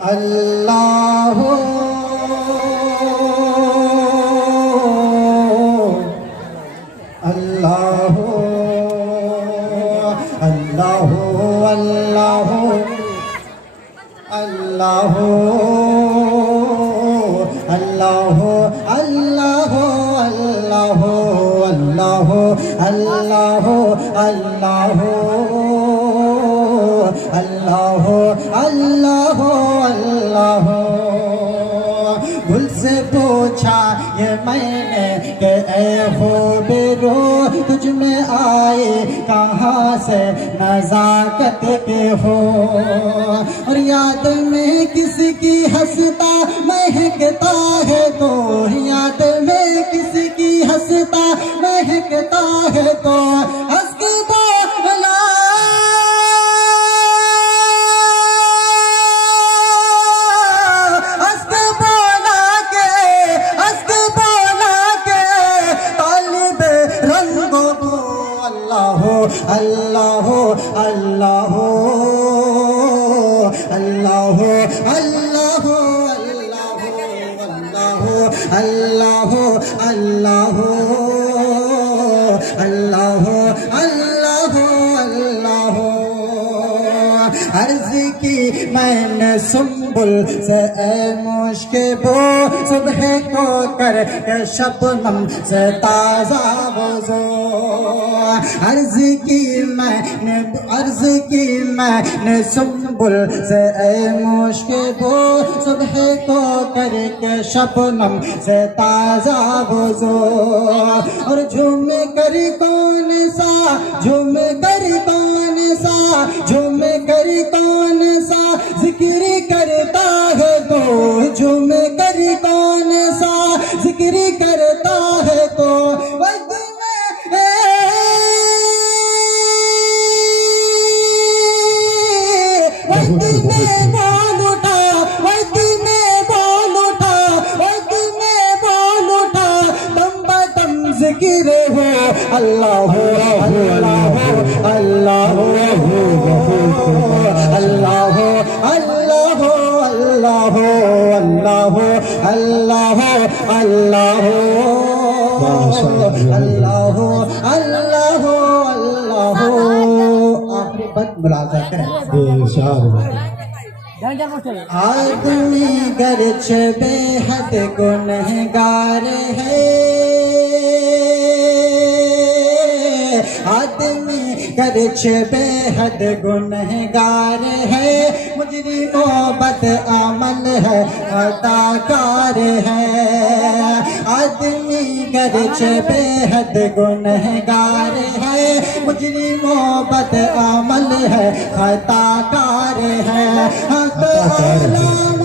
اللہ اللہ اللہ اللہ اللہ اللہ اللہ اللہ اللہ اللہ اللہ اللہ اللہ اللہ گل سے پوچھا یہ میں نے کہ اے خوب رو تجھ میں آئے کہاں سے نزاکت کے ہو اور یاد میں کس کی ہنستا مہکتا ہے تو یاد میں کس کی ہنستا مہکتا ہے تو ہنس کے بولا اللہ اللہ اللہ اللہ اللہ اللہ اللہ اللہ اللہ عرض کی میں نے سنبل سے اے مشک بو صبح کو کر کے شبنم سے تازہ وضو عرض کی میں نے سنبل سے اے مشک بو صبح کو کر کے شبنم سے تازہ وضو اور جھوم کر کون سا جھوم کر کون سا جھوم کر کون سا ذکر کرتا ہے تو جھوم کر کون سا ذکر کرتا ہے تو وقت میں بول اٹھا وقت میں بول اٹھا وقت میں بول اٹھا دم بدم ذکر ہو اللہ اللہ اللہ اللہ اللہ اللہ اللہ اللہ اللہ اللہ اللہ اللہ آخری بات ملاحظہ کریں آدمی گرچہ بے حد گنہگار ہے آدمی گرچہ بے حد گنہگار ہے مجرم و بد عمل ہے خطاکار ہے آدمی گرچہ بے حد گنہگار ہے مجرم و بد عمل ہے خطاکار ہے حق اعلیٰ